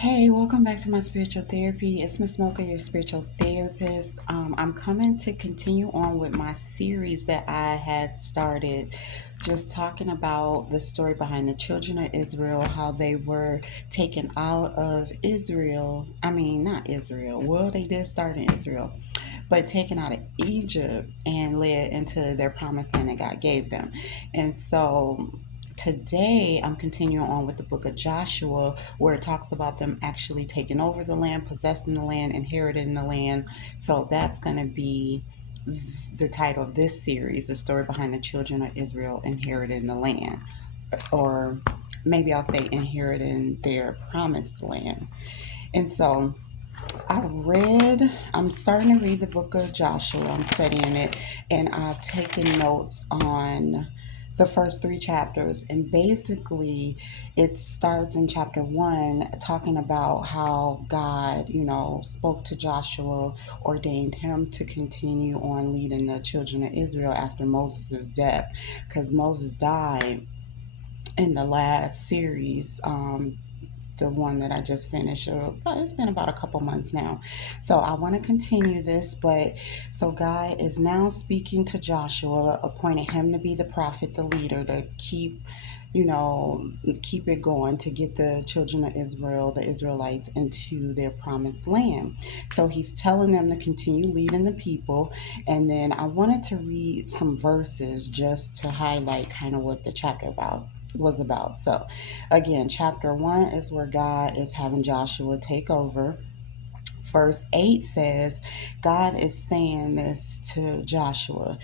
Hey, welcome back to my spiritual therapy. It's Miss Mocha, your spiritual therapist. I'm coming to continue on with my series that I had started, just talking about the story behind the children of Israel, how they were taken out of Israel. I mean, not Israel. Well, they did start in Israel, but taken out of Egypt and led into their promised land that God gave them. And so today I'm continuing on with the book of Joshua, where it talks about them actually taking over the land, possessing the land, inheriting the land. So that's going to be the title of this series, the story behind the children of Israel inheriting the land, or maybe I'll say inheriting their promised land. And so I'm starting to read the book of Joshua. I'm studying it, and I've taken notes on the first three chapters. And basically, it starts in chapter one talking about how God, spoke to Joshua, ordained him to continue on leading the children of Israel after Moses' death, because Moses died in the last series. The one that I just finished. It's been about a couple months now. So I want to continue this, but so God is now speaking to Joshua, appointing him to be the prophet, the leader, to you know, keep it going, to get the children of Israel, the Israelites, into their promised land. So he's telling them to continue leading the people. And then I wanted to read some verses just to highlight kind of what the chapter about was about. So again, chapter one is where God is having Joshua take over. Verse 8 says, God is saying this to Joshua: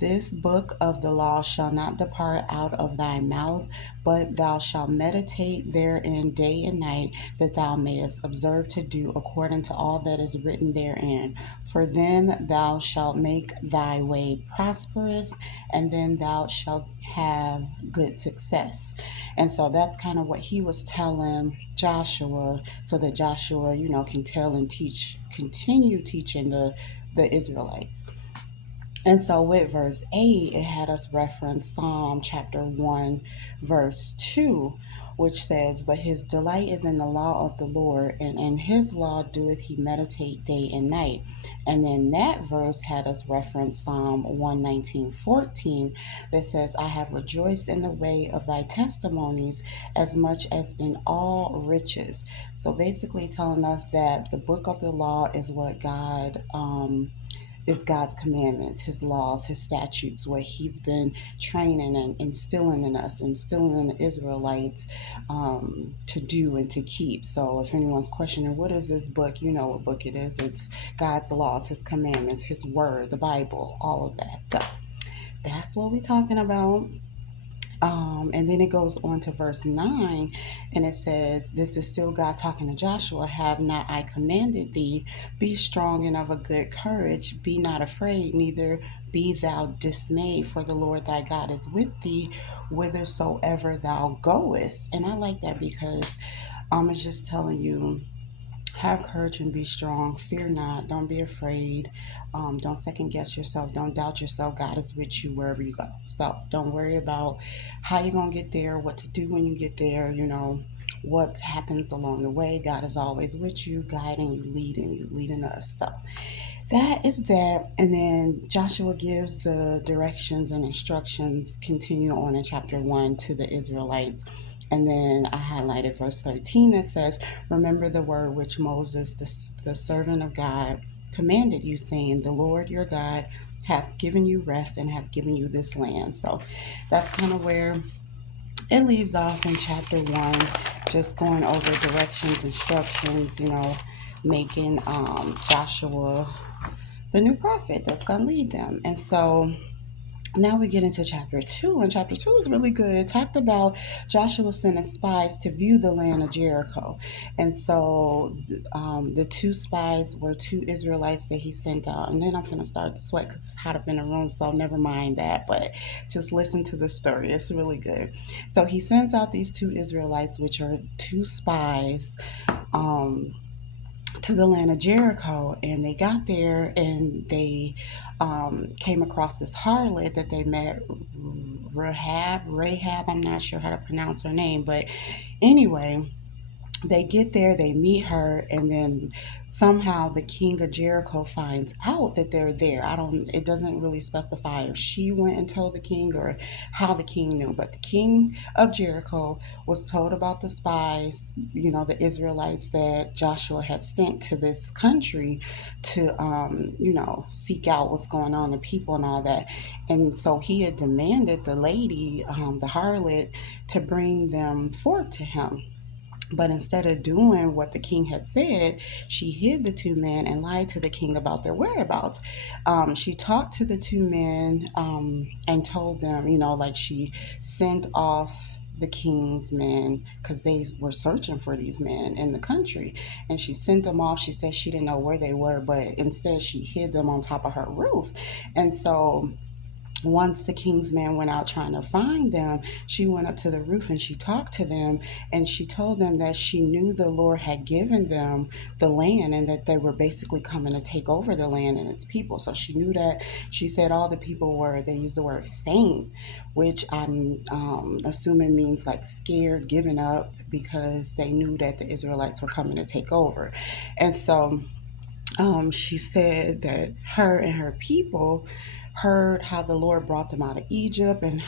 this book of the law shall not depart out of thy mouth, but thou shalt meditate therein day and night, that thou mayest observe to do according to all that is written therein. For then thou shalt make thy way prosperous, and then thou shalt have good success. And so that's kind of what he was telling Joshua, so that Joshua, can tell and teach, continue teaching the Israelites. And so with verse 8, it had us reference Psalm chapter 1, verse 2, which says, but his delight is in the law of the Lord, and in his law doeth he meditate day and night. And then that verse had us reference Psalm 119:14, that says, I have rejoiced in the way of thy testimonies as much as in all riches. So basically telling us that the book of the law is what is God's commandments, his laws, his statutes, what he's been training and instilling in us, instilling in the Israelites, to do and to keep. So if anyone's questioning, what is this book? You know what book it is. It's God's laws, his commandments, his word, the Bible, all of that. So that's what we're talking about. And then it goes on to verse 9, and it says, this is still God talking to Joshua: have not I commanded thee? Be strong and of a good courage. Be not afraid, neither be thou dismayed, for the Lord thy God is with thee whithersoever thou goest. And I like that because it's just telling you, have courage and be strong. Fear not. Don't be afraid. Don't second guess yourself. Don't doubt yourself. God is with you wherever you go. So don't worry about how you're going to get there, what to do when you get there, what happens along the way. God is always with you, guiding you, leading us. So that is that. And then Joshua gives the directions and instructions, continue on in chapter 1, to the Israelites. And then I highlighted verse 13 that says, remember the word which Moses, the servant of God, commanded you, saying, the Lord your God hath given you rest and hath given you this land. So that's kind of where it leaves off in chapter 1, just going over directions, instructions, making Joshua the new prophet that's going to lead them. And so now we get into chapter 2, and chapter 2 is really good. It talked about Joshua sending spies to view the land of Jericho. And so the two spies were two Israelites that he sent out. And then I'm going to start to sweat because it's hot up in the room, so never mind that. But just listen to the story. It's really good. So he sends out these two Israelites, which are two spies, um, to the land of Jericho, and they got there and they came across this harlot that they met, Rahab. I'm not sure how to pronounce her name, but anyway, they get there, they meet her, and then somehow the king of Jericho finds out that they're there. It doesn't really specify if she went and told the king or how the king knew, but the king of Jericho was told about the spies, the Israelites that Joshua had sent to this country to, seek out what's going on, the people and all that. And so he had demanded the lady, the harlot, to bring them forth to him. But instead of doing what the king had said, she hid the two men and lied to the king about their whereabouts. She talked to the two men, and told them, like she sent off the king's men because they were searching for these men in the country. And she sent them off. She said she didn't know where they were, but instead she hid them on top of her roof. And so once the king's man went out trying to find them, she went up to the roof and she talked to them, and she told them that she knew the Lord had given them the land and that they were basically coming to take over the land and its people. So she knew that. She said all the people were, they used the word faint, which I'm assuming means like scared, giving up, because they knew that the Israelites were coming to take over. And so she said that her and her people heard how the Lord brought them out of Egypt and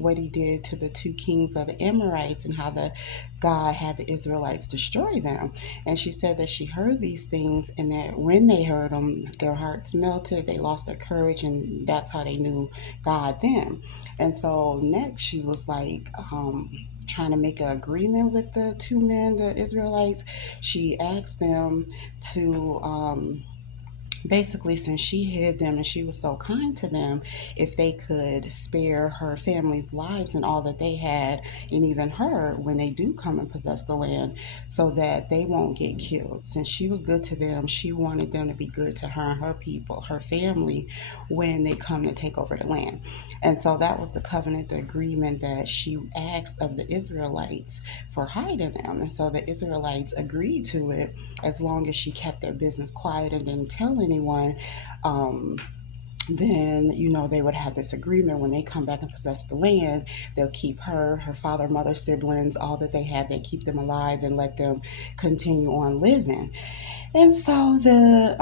what he did to the two kings of the Amorites, and how the God had the Israelites destroy them. And she said that she heard these things, and that when they heard them, their hearts melted, they lost their courage, and that's how they knew God then. And so next she was like, trying to make an agreement with the two men, the Israelites. She asked them to, basically, since she hid them and she was so kind to them, if they could spare her family's lives and all that they had, and even her, when they do come and possess the land, so that they won't get killed. Since she was good to them, she wanted them to be good to her and her people, her family, when they come to take over the land. And so that was the covenant, the agreement that she asked of the Israelites for hiding them. And so the Israelites agreed to it, as long as she kept their business quiet and didn't tell anyone. um, then they would have this agreement: when they come back and possess the land, they'll keep her father, mother, siblings, all that they have. They keep them alive and let them continue on living. And so they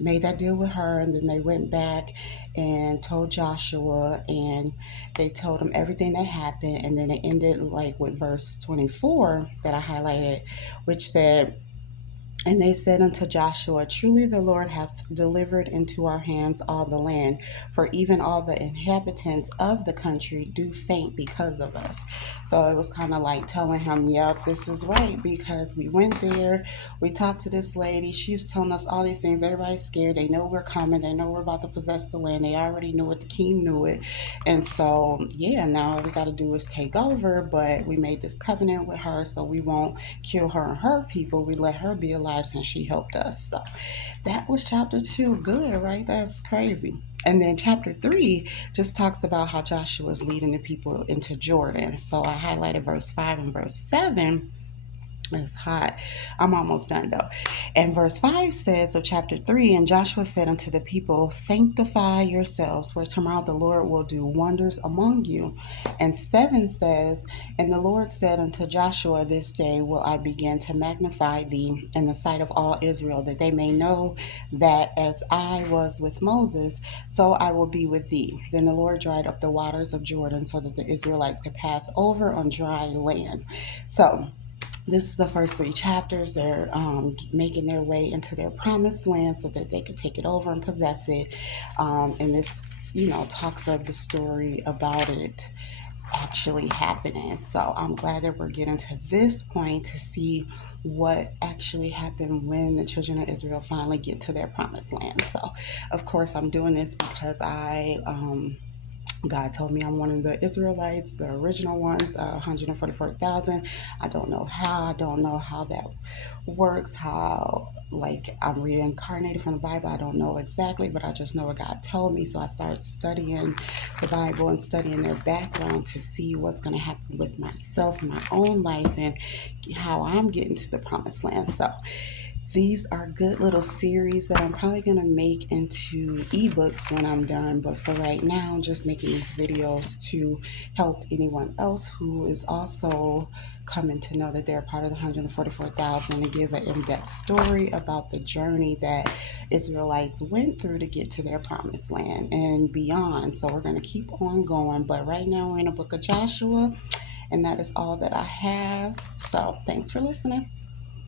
made that deal with her, and then they went back and told Joshua, and they told him everything that happened. And then it ended like with verse 24 that I highlighted, which said, and they said unto Joshua, truly the Lord hath delivered into our hands all the land, for even all the inhabitants of the country do faint because of us. So it was kind of like telling him, yep, this is right, because we went there, we talked to this lady, she's telling us all these things, everybody's scared, they know we're coming, they know we're about to possess the land, they already knew it, the king knew it. And so, yeah, now all we got to do is take over, but we made this covenant with her, so we won't kill her and her people. We let her be alive since she helped us. So that was chapter 2. Good, right? That's crazy. And then chapter 3 just talks about how Joshua is leading the people into Jordan. So I highlighted verse 5 and verse 7. It's hot. I'm almost done though. And verse 5 says of chapter 3, and Joshua said unto the people, sanctify yourselves, for tomorrow the Lord will do wonders among you. And 7 says, and the Lord said unto Joshua, this day will I begin to magnify thee in the sight of all Israel, that they may know that as I was with Moses, so I will be with thee. Then the Lord dried up the waters of Jordan, so that the Israelites could pass over on dry land. So this is the first 3 chapters. They're making their way into their promised land so that they could take it over and possess it. And this, talks of the story about it actually happening. So I'm glad that we're getting to this point to see what actually happened when the children of Israel finally get to their promised land. So, of course, I'm doing this because God told me I'm one of the Israelites, the original ones, 144,000. I don't know how. I don't know how that works, how, like, I'm reincarnated from the Bible. I don't know exactly, but I just know what God told me. So I started studying the Bible and studying their background to see what's going to happen with myself, my own life, and how I'm getting to the promised land. So these are good little series that I'm probably going to make into ebooks when I'm done. But for right now, I'm just making these videos to help anyone else who is also coming to know that they're part of the 144,000 and give an in-depth story about the journey that Israelites went through to get to their promised land and beyond. So we're going to keep on going. But right now, we're in the book of Joshua, and that is all that I have. So thanks for listening.